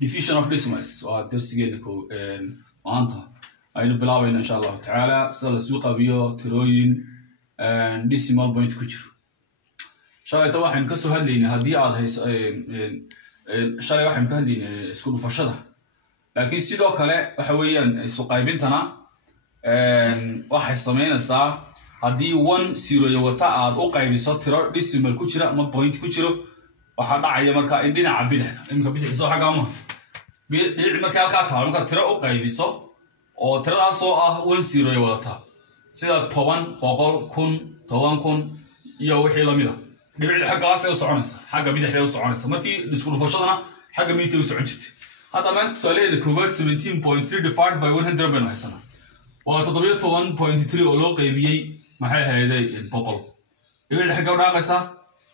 division of decimals درسيجينكو maanta aynu bilaabayna insha Allah taala sida soo qabiyo tirooyin decimal point ku jiro shalayta waxaan ka soo hadlaynaa hadii aad hayso shalay waxaan ka hadlaynaa isku dhufashada laakiin sidoo kale waxa weeyaan isu qaybintana waxay sameynaysaa hadii 1 0 iyo wata aad u qaybiso tiro decimal ku jira ama point ku jiro waxa dhacaya marka in dhinaca bidixda imka bidixda soo xagaa ma bidix marka halka taalo marka tiro u qaybiso oo tiradaas oo ah 1 0 iyo wata sida 10 100 1000 iyo wixii la mid ah dhibicda xaggaas ay u soconaysa xagga bidixda u soconaysa markii isku dhufashadana xagga miitay u socon jirtay hadda maanta tusaaleeda koobaad 17.3 divided by 100 baan haysana waa 17.3 oo loo qaybiyay maxay ahaayday 100 dhibicda xagga u dhaqaysa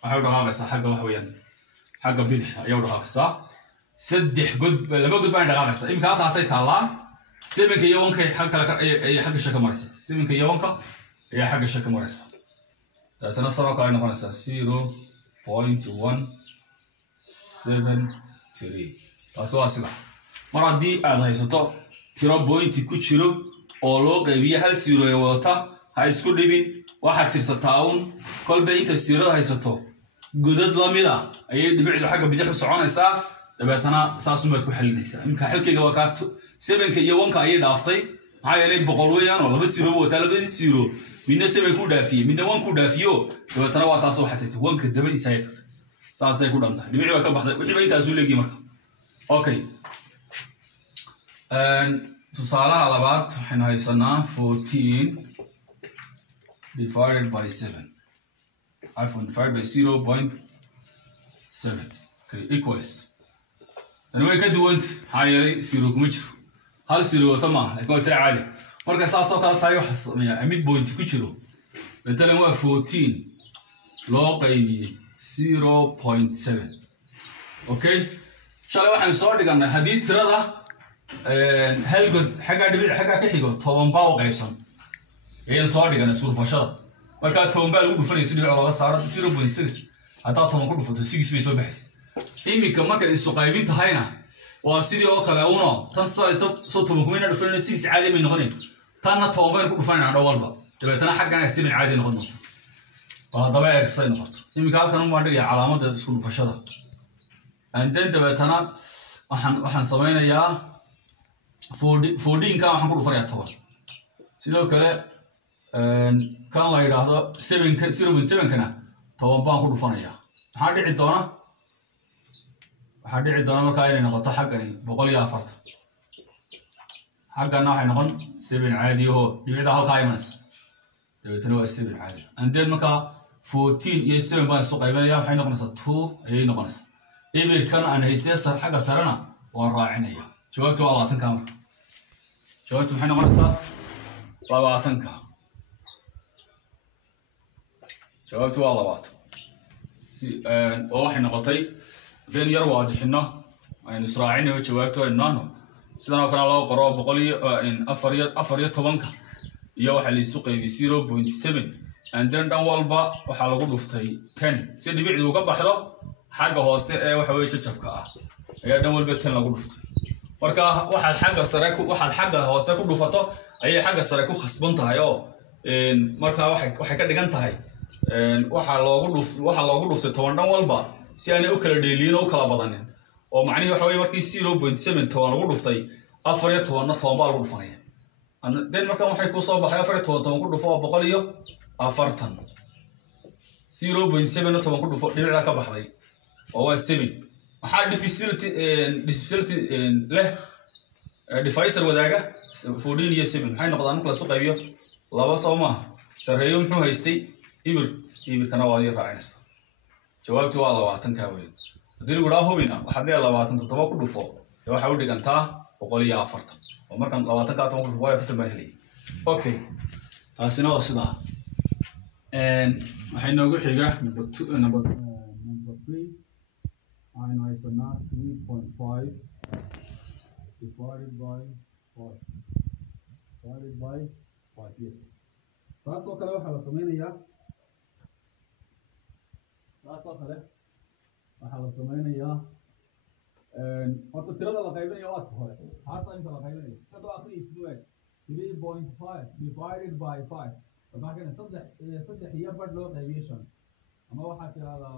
waxa u dhaqaysa xagga wax weeyaan xagga bidixda ayaa u dhaqaysa saddex god laba god baan dhaqaysa imka halkaas ay taalaan 7 iyo 1 xagga kale ay xagga shaka maraysa 7 iyo 1 ay xagga shaka maraysa taasna soo kale noqonaysa 0.173 taasoo sida mar haddii aad haysato tiro point ku jiro oo loo qaybiyo hal 0 ee wata ha isku dhibin waxa tirsataa kolba inta 0 haysato godad la mid ah ayay dhibicdu xagga bidix u soconaysaa dabeetana saasumaad ku xalinaysaa imka xilkeeda waa ka 7 iyo 1 ayay dhaaftay maxaa yeelay 100 weeyaan oo laba 0 wata laba 0 midna 7 ku dhaafiyay midna 1 ku dhaafiyo dabeetana waa taas waxa tagtay 1 ka dabadiisa ay tagtay saasay ku dhantahay dhibicdu waa ka baxday wixii bay taas u leeyahay marka okay tusaalaha labaad waxaan haysanaa 14 divided by 7 iPhone divided by 0.7 okay equals and way ka duwan hayay 0 kuma jiro hal 0 wata ma laakiin waa tira caadi marka saasoo kala tahay waxa sameeyaa mid point ku jiro bedelan waa 14 loo qaybiyay 0.7 okay shalay waxaan soo dhiganay hadii tirada hal god xagga dhibic xagga ka xigo 10 baa u qaybsan ayaan soo dhiganay isku dhufashada marka 10 baa lagu dhufanayay sidii looga saaro 0.6 hadaa 10 ku dhufato 6 bay soo baxaysaa imika marka isu qaybin tahayna waa sidii oo kale uno tan soo 10 kuma dhufanayna 6 caadi ma noqonay tanna 10 baan ku dhufanayna dhawalba dabeetana xaggana 7 caadi noqon doonto waa daba eegsay noqoto imika halkan uma dhigay calaamadda isku dhufashada and then dabeetana waxaan sameynayaa 14 ka waxaan ku dhufanayaa 10 sidoo kale kan la yiraahdo 7 ka 0.7 kana 10 baan ku dhufanayaa waxa dhici doona marka ay noqoto xaggani 140 xaggana waxay noqon 7 caadi oo dhibicda halka ay imanaysa dabeetana waa 7 caadi and then marka 14 iyo 7 baan soo qaybinayaa waxay noqonaysaa 2 ayay noqonaysaa ibirkan aan haystay xagga sarena waa raacinaya jawaabtu waa 20 ka marka jawaabtu maxay noqonaysaa 20 ka jawaabtu waa 20 si oo waxay noqotay been yar waadixino aynu israacinayo jawaabtu ay noqono sidoo kale loo qoro 414 iyo waxa la isku qaybiyay 0.7 and then down walba waxa lagu dhuftay 10 si dhibicdu uga baxdo xagga hoose ee waxa weeye jajabka ah ayaa down walba 10 lagu dhuftay marka waxaad xagga hoose ku dhufato ayay xagga sare ku khasban tahay oo marka waxay ka dhigan tahay waxa loogu dhuftay 10 dhan walba si aan u kala dheeliin oo kala badanin oo macnaheedu waxa weeye markii 0.7 toban lagu dhuftay 14 na 10 baa lagu dhufanaya then marka waxay ku soo baxay 14 ku dhufo 140 0.7 na 10 ku dhufo dhibicda ka baxday oo waa 7 waxa difficulty leh divisor wadaaga 14 iyo 7 waxay noqdaan marka la soo qaybiyo laba sooma sareeyo muxuu haystay ibir kana waa raacinaysa jawaabtu waa 20 ka weyn hadii lagu raaho hubina waxa leeyahay 27 ku dhufo waxa u dhigantaa 140 oo markan 20 ka 10 ku dhufo waa 40 baan helay okay taasina waa sida waxay noogu xiga number 3 aynu haysanaa 3.5 divided by 5 yes taasoo kale waxaa la sameynayaa waxaa la sameynayaa horta tirada la qaybinayo waa hore taas inta la qaybinayo sadoo akhriis duway 3.5 divided by 5 tabaakana saddex iyo badh loo qaybiyo 5 ama waxa tirada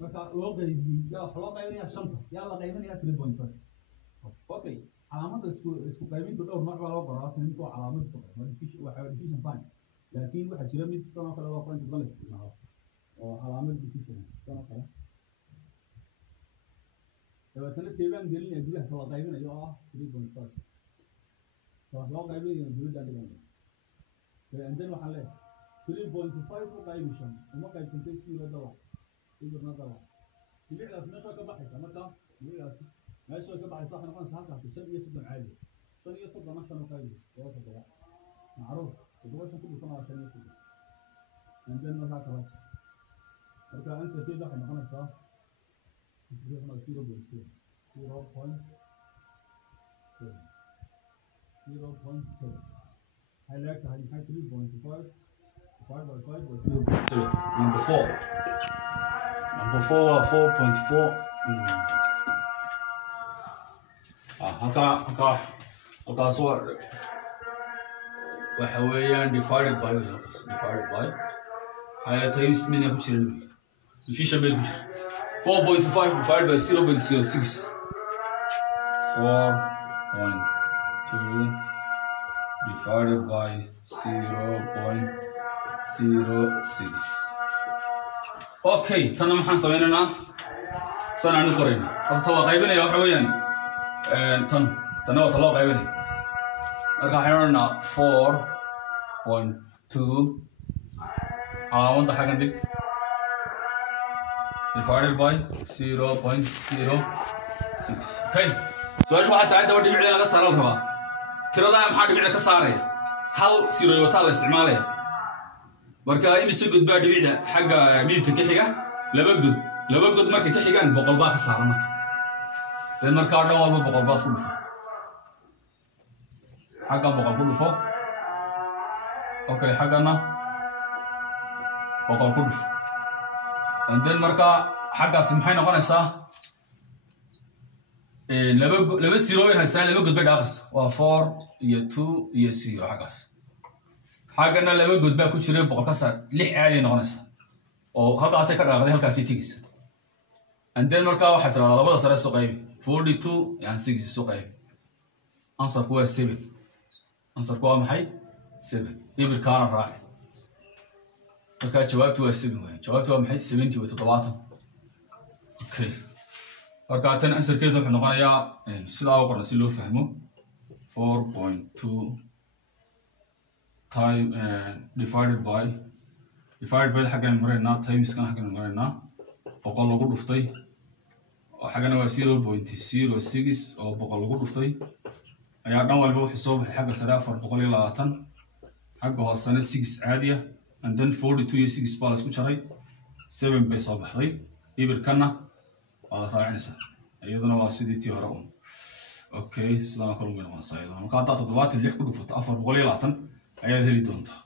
marka loo qaybiyay yaa loo qaybinayaa 5 yaa la qaybinayaa 3.5 okay calaamada isku qaybintu dhowr nooc baa loo qoraa inta calaamad isku qaybin waxa division sign laakiin waxa jira mid sano kale loo qoran inta la isticmaalo oo calaamad division sano kale dabeetana deegaan gelinaya gudaha kala qaybinayo oo ah 3.5 wax loo qaybinayo gudaha dhigan then waxaa leeyahay 3.5 u qaybishan uma qaybsantay $0 $0 dibicdaas meesha ka baxaysa marka dibicdaas meesha ka baxaysa waxay noqonaysaa halkaas 5 iyo 30 caadi 5 iyo 30 marka loo qaybiyo waa todoba macruuf todoba shan ku dhufan waa 5 iyo 30 then marka kala marka anta keeda waxay noqonaysaa 0.7 I like to have 3.5 divided by 5 or 0.7. Number 4. Number 4 4.4. halkaa soo waxa weeyaan divided by hayla times mina ku jira division meel ku jira 4.5 divided by 0.06 4.2 divided by 0.06 okay tan maxaan sameeynaa sanaan qorayna horta waa qaybinaya waxa weeyaan tan waa loo qaybinaya marka waxaan 4.2 calaamada xagan dhig divided by 0.06 okay su'aashu waxa tahay daba dhibicda laga saaran rabaa tirada maxaa dhibicda ka saaraya hal siro wata la isticmaalaya marka imise gud baa dhibicda xagga miidka ka xiga laba gud marka ka xigaan 100 baa ka saaran marka dhan walba 100 baad ku dhufo xagga 100 ku dhufo okay xaggana 100 ku dhufo and then marka xaggaas maxay noqonaysaa laba zero in haystaan laba gud baa dhaafas waa 4 iyo 2 iyo 0 xaggaas xaggana laba gud baa ku jira 100 ka saar 6 caadi noqonaysa oo halkaas ka dhaaqday halkaas tigaysa and then marka waxa tiraahdaa labada sare soo qaybi 42 and 6 soo qaybi answer ku waa 7 answer ku waa maxay 7 ibir kaana raaci marka jawaabtu waa 7 way jawaabtu waa maxay 70 iyo 70 okay marka tan answer keedu wuxuu noqonayaa sida uu qorno si loo fahmo 4.2 time divided by xaggan marayna times kan xaggan marayna boqol lagu dhuftay oo xaggana waa 0.06 oo boqol lagu dhuftay ayaa dhan walba wuxuu soo baxay xagga sare 420 xagga hoosena 6 caadiya and then 42 iyo 6 baa la isku jaray 7 bay soo baxday ibirkana waa raacinaysaa iyaduna waa sidii tii hore okay sidaan kale u noqonaysaa iyaduna marka hadda 76 ku dhufato 420 ayaad heli doontaa